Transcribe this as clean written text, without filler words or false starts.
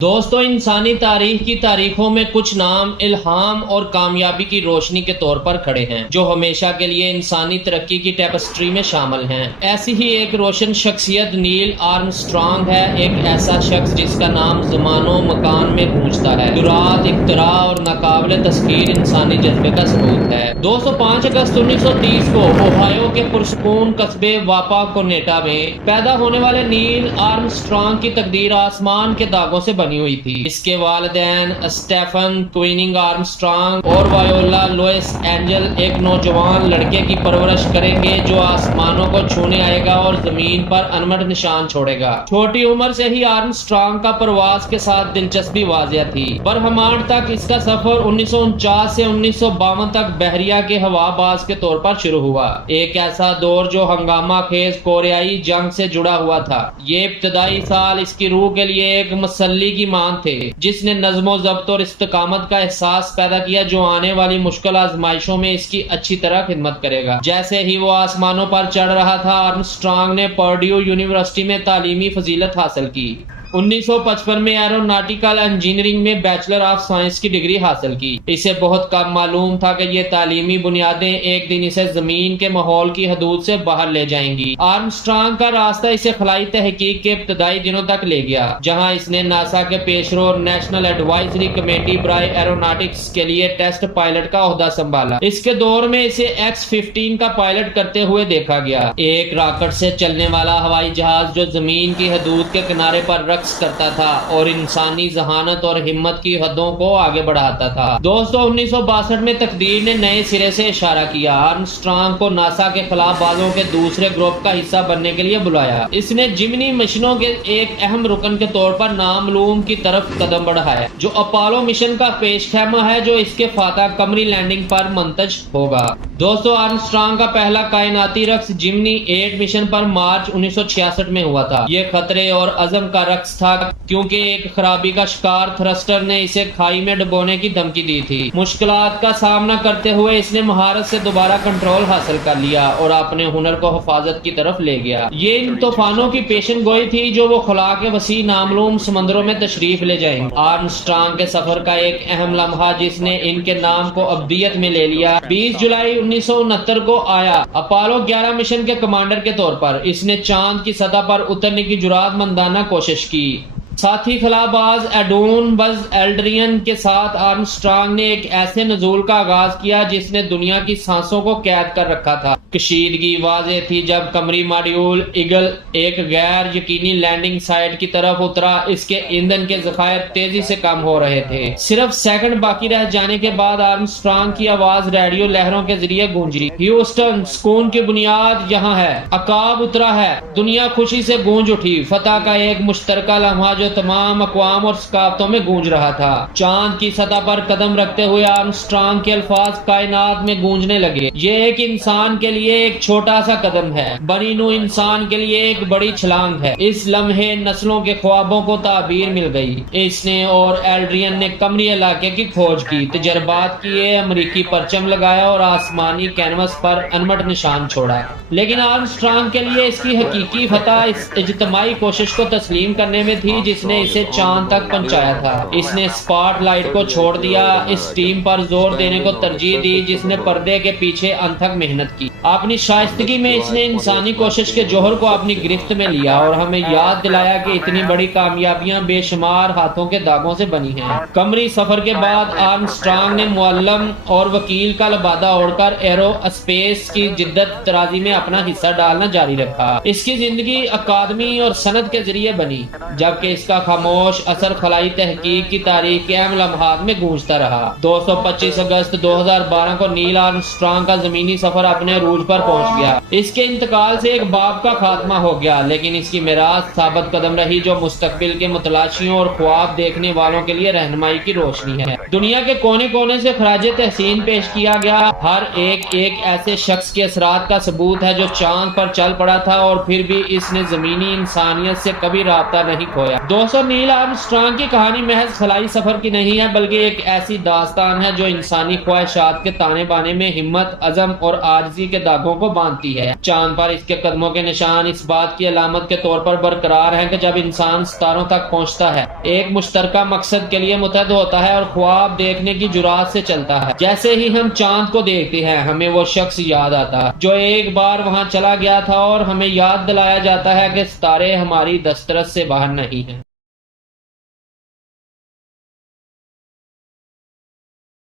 دوستو، انسانی تاریخ کی تاریخوں میں کچھ نام الہام اور کامیابی کی روشنی کے طور پر کھڑے ہیں جو ہمیشہ کے لیے انسانی ترقی کی ٹیپسٹری میں شامل ہیں۔ ایسی ہی ایک روشن شخصیت نیل آرمسٹرانگ ہے، ایک ایسا شخص جس کا نام زمان و مکان میں گونجتا ہے، جرات، اختراع اور ناقابل تسخیر انسانی جذبے کا ثبوت ہے۔ 5 اگست 1930 کو اوہایو کے پرسکون قصبے واپاکونیٹا میں پیدا ہونے والے نیل آرمسٹرانگ کی تقدیر آسمان کے داغوں سے بنی ہوئی تھی۔ اس کے والدین اسٹیفن کوئننگ آرمسٹرانگ اور وائیولا لوئس اینجل ایک نوجوان لڑکے کی پرورش کریں گے جو آسمانوں کو چھونے آئے گا اور زمین پر انمٹ نشان چھوڑے گا۔ چھوٹی عمر سے ہی آرمسٹرانگ کا پرواز کے ساتھ دلچسپی واضح تھی۔ برہمانڈ تک اس کا سفر 1949 سے 1952 تک بحریہ کے ہوا باز کے طور پر شروع ہوا، ایک ایسا دور جو ہنگامہ خیز کوریائی جنگ سے جڑا ہوا تھا۔ یہ ابتدائی سال اس کی روح کے لیے ایک مسلی کی مان تھے جس نے نظم و ضبط اور استقامت کا احساس پیدا کیا جو آنے والی مشکل آزمائشوں میں اس کی اچھی طرح خدمت کرے گا۔ جیسے ہی وہ آسمانوں پر چڑھ رہا تھا، آرمسٹرانگ نے پرڈیو یونیورسٹی میں تعلیمی فضیلت حاصل کی۔ 1955 میں ایروناٹیکل انجینئرنگ میں بیچلر آف سائنس کی ڈگری حاصل کی۔ اسے بہت کم معلوم تھا کہ یہ تعلیمی بنیادیں ایک دن اسے زمین کے ماحول کی حدود سے باہر لے جائیں گی۔ آرمسٹرانگ کا راستہ اسے خلائی تحقیق کے ابتدائی دنوں تک لے گیا، جہاں اس نے ناسا کے پیشرو نیشنل ایڈوائزری کمیٹی برائے ایروناٹکس کے لیے ٹیسٹ پائلٹ کا عہدہ سنبھالا۔ اس کے دور میں اسے X-15 کا پائلٹ کرتے ہوئے دیکھا گیا، ایک راکٹ سے چلنے والا ہوائی جہاز جو زمین کی حدود کے کنارے پر رقص کرتا تھا اور انسانی ذہانت اور ہمت کی حدوں کو آگے بڑھاتا تھا۔ 1962 میں تقدیر نے نئے سرے سے اشارہ کیا، آرمسٹرانگ کو ناسا کے خلاء بازوں کے دوسرے گروپ کا حصہ بننے کے لیے بلایا۔ اس نے جمنی مشنوں کے ایک اہم رکن کے طور پر نامعلوم کی طرف قدم بڑھایا، جو اپولو مشن کا پیش خیمہ ہے جو اس کے فاتح قمری لینڈنگ پر منتج ہوگا۔ آرمسٹرانگ کا پہلا کائناتی رقص جمنی 8 مشن پر مارچ 1966 میں ہوا تھا۔ یہ خطرے اور عزم کا رقص تھا کیونکہ ایک خرابی کا شکار تھرسٹر نے اسے کھائی میں ڈبونے کی دھمکی دی تھی۔ مشکلات کا سامنا کرتے ہوئے اس نے مہارت سے دوبارہ کنٹرول حاصل کر لیا اور اپنے ہنر کو حفاظت کی طرف لے گیا۔ یہ ان طوفانوں کی پیشن گوئی تھی جو وہ خلا کے وسیع نامعلوم سمندروں میں تشریف لے جائیں گے۔ آرمسٹرانگ کے سفر کا ایک اہم لمحہ جس نے ان کے نام کو ابدیت میں لے لیا 20 جولائی 1969 کو آیا۔ اپولو 11 مشن کے کمانڈر کے طور پر اس نے چاند کی سطح پر اترنے کی جرات مندانہ کوشش کی۔ ساتھی خلا باز ایڈون بز ایلڈرین کے ساتھ آرمسٹرانگ نے ایک ایسے نزول کا آغاز کیا جس نے دنیا کی سانسوں کو قید کر رکھا تھا۔ کشیدگی واضح تھی جب قمری ماڈیول ایگل ایک غیر یقینی لینڈنگ سائٹ کی طرف اترا۔ اس کے ایندھن کے ذخائر تیزی سے کم ہو رہے تھے۔ صرف سیکنڈ باقی رہ جانے کے بعد آرمسٹرانگ کی آواز ریڈیو لہروں کے ذریعے گونجی، ہیوسٹن، سکون کی بنیاد یہاں ہے، عقاب اترا ہے۔ دنیا خوشی سے گونج اٹھی، فتح کا ایک مشترکہ لمحہ جو تمام اقوام اور ثقافتوں میں گونج رہا تھا۔ چاند کی سطح پر قدم رکھتے ہوئے آرمسٹرانگ کے الفاظ کائنات میں گونجنے لگے، یہ ایک انسان کے لیے ایک چھوٹا سا قدم ہے، بنی نوع انسان کے لیے ایک بڑی چھلانگ ہے۔ اس لمحے نسلوں کے خوابوں کو تعبیر مل گئی۔ اس نے اور ایلڈرین نے قمری علاقے کی کھوج کی، تجربات کیے، امریکی پرچم لگایا اور آسمانی کینوس پر انمٹ نشان چھوڑا۔ لیکن آرمسٹرانگ کے لیے اس کی حقیقی فتح اس اجتماعی کوشش کو تسلیم کرنے میں تھی جس نے اسے چاند تک پہنچایا تھا۔ اس نے اسپاٹ لائٹ کو چھوڑ دیا، اس ٹیم پر زور دینے کو ترجیح دی جس نے پردے کے پیچھے انتھک محنت کی۔ اپنی شائستگی میں اس نے انسانی کوشش کے جوہر کو اپنی گرفت میں لیا اور ہمیں یاد دلایا کہ اتنی بڑی کامیابیاں بے شمار ہاتھوں کے داغوں سے بنی ہیں۔ قمری سفر کے بعد آرمسٹرانگ نے معلم اور وکیل کا لبادہ اوڑھ کر ایرو اسپیس کی جدت طرازی میں اپنا حصہ ڈالنا جاری رکھا۔ اس کی زندگی اکادمی اور صنعت کے ذریعے بنی، جبکہ اس کا خاموش اثر خلائی تحقیق کی تاریخ کے اہم لمحات میں گونجتا رہا۔ 25 اگست 2012 کو نیل آرمسٹرانگ کا زمینی سفر اپنے عروج پر پہنچ گیا۔ اس کے انتقال سے ایک باب کا خاتمہ ہو گیا، لیکن اس کی میراث ثابت قدم رہی جو مستقبل کے متلاشیوں اور خواب دیکھنے والوں کے لیے رہنمائی کی روشنی ہے۔ دنیا کے کونے کونے سے خراج تحسین پیش کیا گیا ہر ایک ایسے شخص کے اثرات کا ثبوت ہے جو چاند پر چل پڑا تھا اور پھر بھی اس نے زمینی انسانیت سے کبھی رابطہ نہیں کھویا۔ دوستو، نیل آرمسٹرانگ کی کہانی محض خلائی سفر کی نہیں ہے، بلکہ ایک ایسی داستان ہے جو انسانی خواہشات کے تانے بانے میں ہمت، عزم اور عاجزی کے داغوں کو باندھتی ہے۔ چاند پر اس کے قدموں کے نشان اس بات کی علامت کے طور پر برقرار ہیں کہ جب انسان ستاروں تک پہنچتا ہے، ایک مشترکہ مقصد کے لیے متحد ہوتا ہے اور خواب دیکھنے کی جرات سے چلتا ہے۔ جیسے ہی ہم چاند کو دیکھتے ہیں، ہمیں وہ شخص یاد آتا ہے جو ایک بار وہاں چلا گیا تھا، اور ہمیں یاد دلایا جاتا ہے کہ ستارے ہماری دسترس سے باہر نہیں ہیں۔